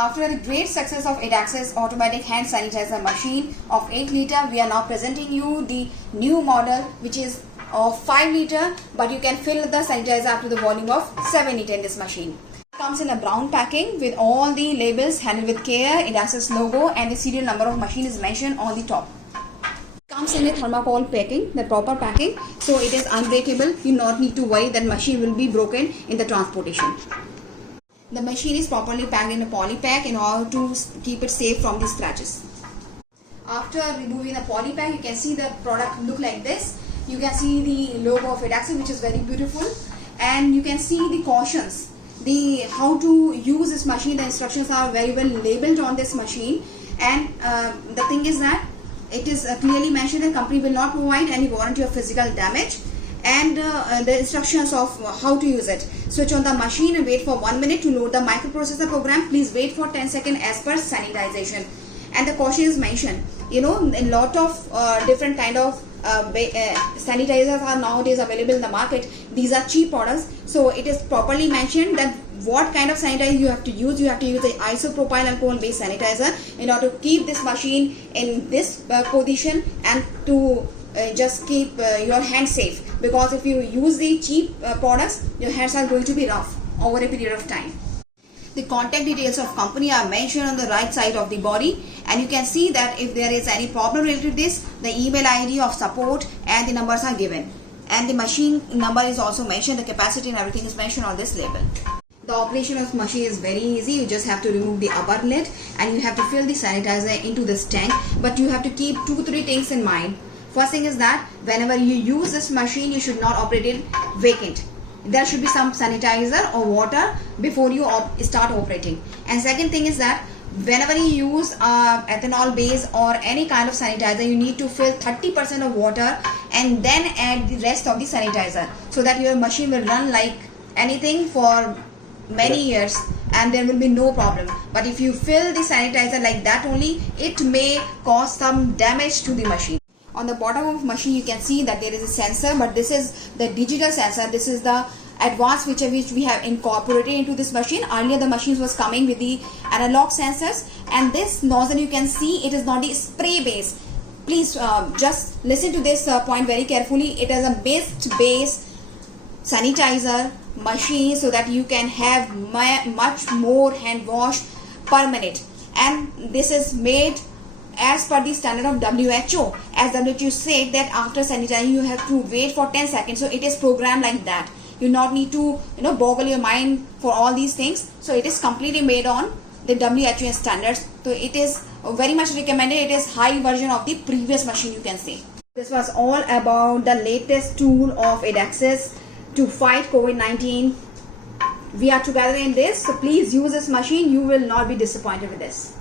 After a great success of Edaxis automatic hand sanitizer machine of 8 liter, we are now presenting you the new model which is of 5 liter, but you can fill the sanitizer up to the volume of 7 liter in this machine. It comes in a brown packing with all the labels handled with care, Edaxis logo, and the serial number of machine is mentioned on the top. It comes in a thermocol packing, the proper packing, so it is unbreakable. You not need to worry that machine will be broken in the transportation. The machine is properly packed in a poly pack in order to keep it safe from the scratches. After removing the poly pack, you can see the product look like this. You can see the logo of Edaxis, which is very beautiful, and you can see the cautions, the how to use this machine. The instructions are very well labeled on this machine, and the thing is that it is clearly mentioned that company will not provide any warranty of physical damage, and the instructions of how to use it. Switch on the machine and wait for 1 minute to load the microprocessor program. Please wait for 10 seconds as per sanitization. And the caution is mentioned. You know, a lot of different kind of sanitizers are nowadays available in the market. These are cheap products, so it is properly mentioned that what kind of sanitizer you have to use. You have to use the isopropyl alcohol based sanitizer in order to keep this machine in this position and to just keep your hands safe, because if you use the cheap products, your hands are going to be rough over a period of time. The contact details of company are mentioned on the right side of the body, and you can see that if there is any problem related to this, the email ID of support and the numbers are given, and the machine number is also mentioned. The capacity and everything is mentioned on this label. The operation of machine is very easy. You just have to remove the upper lid and you have to fill the sanitizer into this tank, but you have to keep 2-3 things in mind. First thing is that whenever you use this machine, you should not operate it vacant. There should be some sanitizer or water before you start operating. And second thing is that whenever you use ethanol base or any kind of sanitizer, you need to fill 30% of water and then add the rest of the sanitizer, so that your machine will run like anything for many years and there will be no problem. But if you fill the sanitizer like that only, it may cause some damage to the machine. On the bottom of the machine you can see that there is a sensor, but this is the digital sensor. This is the advanced feature which we have incorporated into this machine. Earlier the machines was coming with the analog sensors, and this nozzle you can see it is not a spray base. Please just listen to this point very carefully. It is a mist-based sanitizer machine, so that you can have much more hand wash per minute, and this is made as per the standard of WHO. As WHO said that after sanitizing you have to wait for 10 seconds, so it is programmed like that. You not need to boggle your mind for all these things. So it is completely made on the WHO standards, so it is very much recommended. It is high version of the previous machine, you can say. This was all about the latest tool of Edaxis to fight COVID-19. We are together in this, so please use this machine. You will not be disappointed with this.